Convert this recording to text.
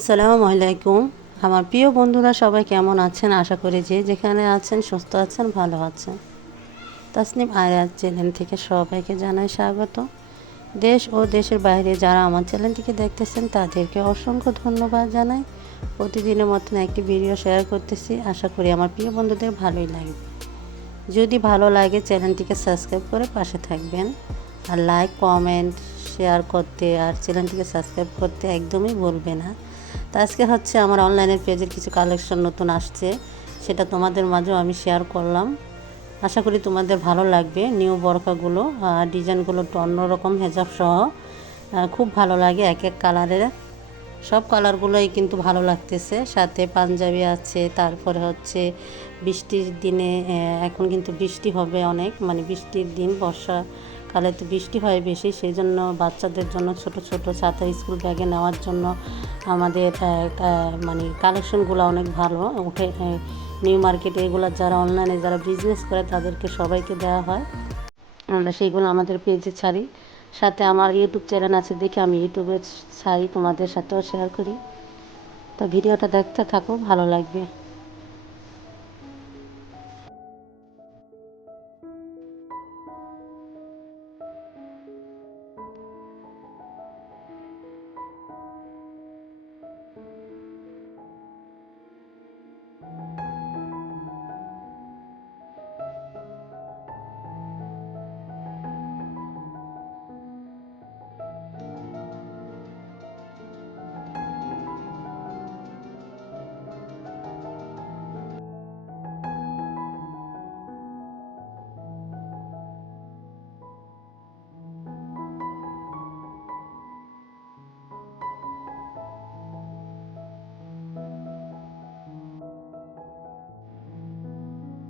আসসালামু আলাইকুম। আমার প্রিয় বন্ধুরা, সবাই কেমন আছেন? আশা করি যে যেখানে আছেন, সুস্থ আছেন, ভালো আছেন। তাসনিম আয়াত চ্যানেল থেকে সবাইকে জানাই স্বাগত। দেশ ও দেশের বাইরে যারা আমার চ্যানেলটিকে দেখতেছেন, তাদেরকে অসংখ্য ধন্যবাদ জানাই। প্রতিদিনের মতন একটি ভিডিও শেয়ার করতেছি। আশা করি আমার প্রিয় বন্ধুদের ভালোই লাগবে। যদি ভালো লাগে, চ্যানেলটিকে সাবস্ক্রাইব করে পাশে থাকবেন। আর লাইক কমেন্ট শেয়ার করতে আর চ্যানেলটিকে সাবস্ক্রাইব করতে একদমই বলবে না। তো আজকে হচ্ছে আমার অনলাইনের পেজের কিছু কালেকশন নতুন আসছে, সেটা তোমাদের মাঝেও আমি শেয়ার করলাম। আশা করি তোমাদের ভালো লাগবে নিউ বরকাগুলো ডিজাইনগুলো একটু অন্যরকম হেজাব সহ। খুব ভালো লাগে এক এক কালারের সব কালারগুলোই কিন্তু ভালো লাগতেছে। সাথে পাঞ্জাবি আছে, তারপরে হচ্ছে বৃষ্টির দিনে এখন কিন্তু বৃষ্টি হবে অনেক মানে বৃষ্টির দিন, বর্ষাকালে তো বৃষ্টি হয় বেশি সেই জন্য বাচ্চাদের জন্য ছোট ছোট ছাতা, স্কুল ব্যাগে নেওয়ার জন্য আমাদের মানে কালেকশনগুলো অনেক ভালো। উঠে নিউ মার্কেটে এগুলো যারা অনলাইনে যারা বিজনেস করে তাদেরকে সবাইকে দেওয়া হয়। আমরা সেইগুলো আমাদের পেজে ছাড়ি। সাথে আমার ইউটিউব চ্যানেল আছে, দেখে আমি ইউটিউবে ছাড়ি, তোমাদের সাথেও শেয়ার করি। তো ভিডিওটা দেখতে থাকো, ভালো লাগবে।